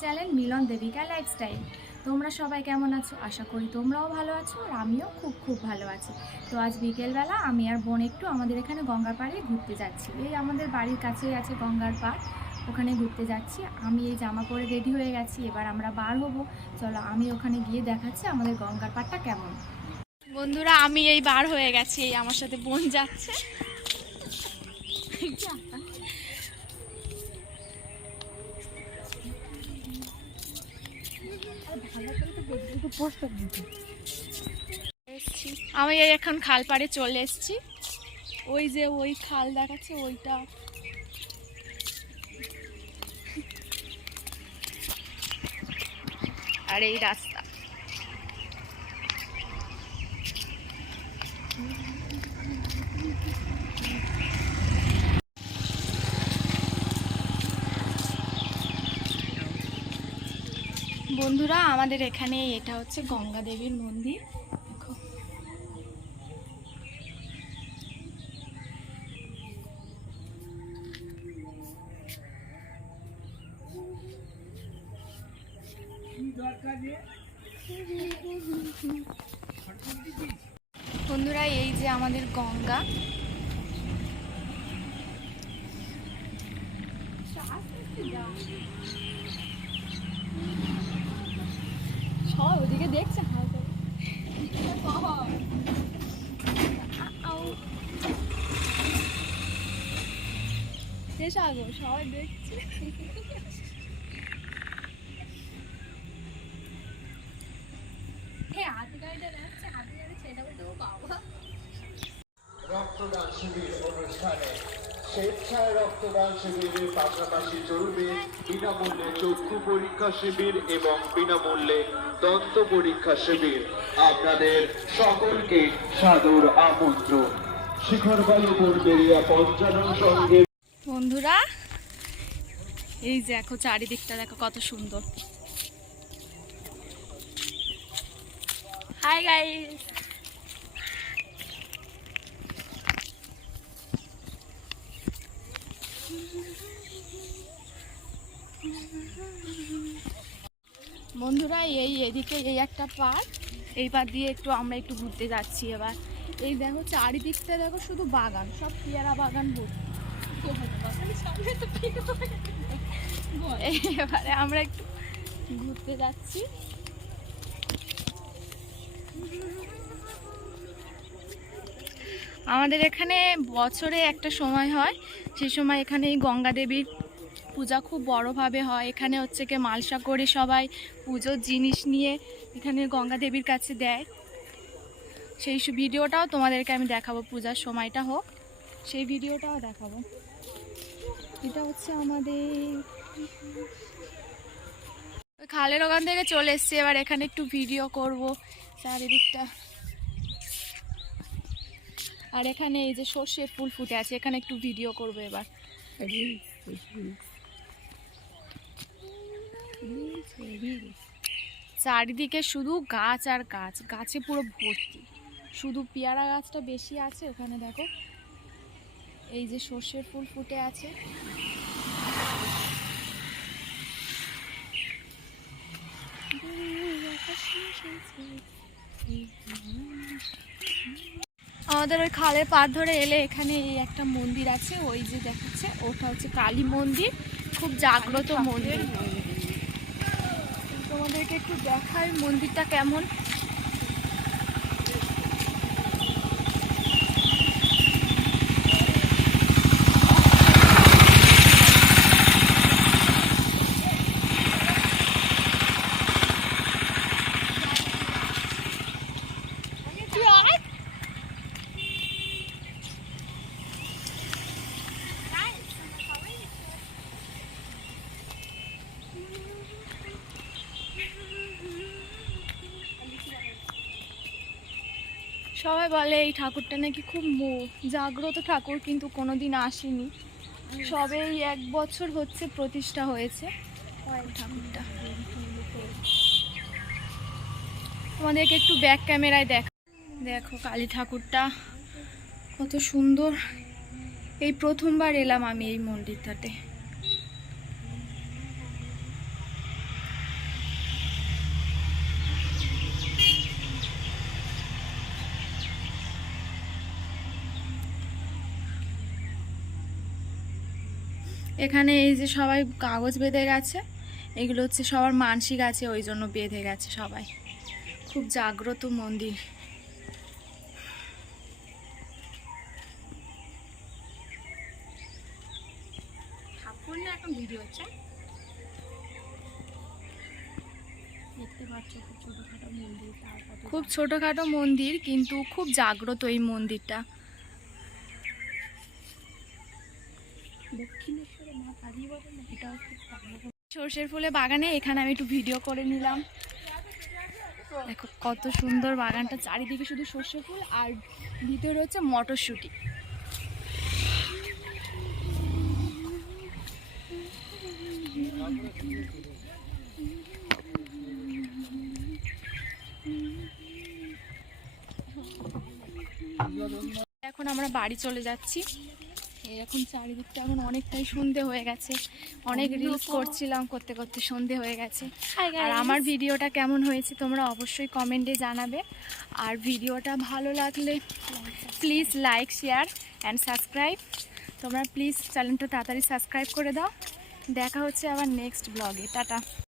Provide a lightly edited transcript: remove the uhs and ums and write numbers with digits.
Channel মিলন Devika lifestyle. তোমরা সবাই কেমন আছো? আশা করি তোমরাও ভালো আছো আর আমিও খুব ভালো আছি। তো আজ বিকেলবেলা আমি আর বোন একটু আমাদের এখানে গঙ্গার পাড়ে ঘুরতে যাচ্ছি। এই আমাদের বাড়ির কাছেই আছে গঙ্গার পাড়, ওখানে ঘুরতে যাচ্ছি। আমি এই জামা পরে রেডি হয়ে গেছি, এবার আমরা বার হবো। চলো আমি ওখানে গিয়ে দেখাচ্ছি আমাদের গঙ্গার পাড়টা কেমন। বন্ধুরা আমি এই বার হয়ে গেছি, এই আমার সাথে বোন যাচ্ছে। আমি এই এখন খাল পাড়ে চলে এসেছি। ওই যে ওই খাল দেখাচ্ছে ওইটা, আর এই রাস্তা। বন্ধুরা আমাদের এখানে এটা হচ্ছে গঙ্গা দেবীর মন্দির। দেখো বন্ধুরা এই যে আমাদের গঙ্গা। সব ওদিকে দেখছে সবাই দেখছে। রক্তদান শিবির অনুষ্ঠানে স্বেচ্ছায় রক্তদান শিবিরের পাশাপাশি চলবে বিনামূল্যে চক্ষু পরীক্ষা শিবির এবং বিনামূল্যে দন্ত পরীক্ষা শিবির। আপনাদের সকলকে সাদর আমন্ত্রণ। শিখরবালিপুর বেরিয়া পঞ্চানন সঙ্গে। বন্ধুরা এই দেখো চারিদিকটা দেখো কত সুন্দর। হাই গাইস, বন্ধুরা এই এদিকে এই একটা পার্ক, এই পার দিয়ে আমরা একটু ঘুরতে যাচ্ছি। এবার এই দেখো চারিদিকটা দেখো শুধু বাগান, সব পেয়ারা বাগান এবারে আমরা একটু ঘুরতে যাচ্ছি। আমাদের এখানে বছরে একটা সময় হয়, সেই সময় এখানে এই গঙ্গা দেবীর পূজা খুব বড়োভাবে হয়। এখানে হচ্ছে কি মালসা করে সবাই পুজোর জিনিস নিয়ে এখানে গঙ্গা দেবীর কাছে দেয়। সেই ভিডিওটাও তোমাদেরকে আমি দেখাবো, পূজার সময়টা হোক সেই ভিডিওটাও দেখাবো। এটা হচ্ছে আমাদের খালের ওখান থেকে চলে এসছি, এবার এখানে একটু ভিডিও করব চারিদিকটা। আর এখানে এই যে সর্ষের ফুল ফুটে আছে, এখানে একটু ভিডিও করব এবার। চারিদিকে শুধু গাছ আর গাছ, গাছে পুরো ভর্তি। শুধু পেয়ারা গাছটা বেশি আছে ওখানে দেখো, এই যে সর্ষের ফুল ফুটে আছে। আমাদের ওই খালের পাড় ধরে এলে এখানে এই একটা মন্দির আছে, ওই যে দেখাচ্ছে ওটা হচ্ছে কালী মন্দির, খুব জাগ্রত মন্দির। তোমাদেরকে একটু দেখাই মন্দিরটা কেমন। সবাই বলে এই ঠাকুরটা নাকি খুব জাগ্রত ঠাকুর, কিন্তু কোনোদিন আসেনি। সবে এই 1 বছর হচ্ছে প্রতিষ্ঠা হয়েছে ঠাকুরটা। তোমাদেরকে একটু ব্যাক ক্যামেরায় দেখো কালী ঠাকুরটা কত সুন্দর। এই প্রথমবার এলাম আমি এই মন্দিরটাতে। এখানে এই যে সবাই কাগজ বেঁধে গেছে, এগুলো হচ্ছে সবার মানসিক আছে ওই জন্য বেঁধে গেছে সবাই। খুব জাগ্রত মন্দির। এখন ভিডিও হচ্ছে, দেখতে পাচ্ছ খুব ছোটখাটো মন্দির কিন্তু খুব জাগ্রত এই মন্দিরটা। সর্ষের ফুলের বাগানে এখানে আমি একটু ভিডিও করে নিলাম। দেখো কত সুন্দর বাগানটা, চারিদিকে শুধু সর্ষে ফুল আর ভিতরে হচ্ছে মটরশুঁটি। এখন আমরা বাড়ি চলে যাচ্ছি। এখন চারিদিকটা এখন অনেকটাই সন্ধে হয়ে গেছে, অনেক রিলস করছিলাম, করতে করতে সন্ধে হয়ে গেছে। আর আমার ভিডিওটা কেমন হয়েছে তোমরা অবশ্যই কমেন্টে জানাবে। আর ভিডিওটা ভালো লাগলে please like, share and subscribe. তোমরা প্লিজ চ্যানেলটা তাড়াতাড়ি সাবস্ক্রাইব করে দাও। দেখা হচ্ছে আবার নেক্সট ব্লগে। টাটা।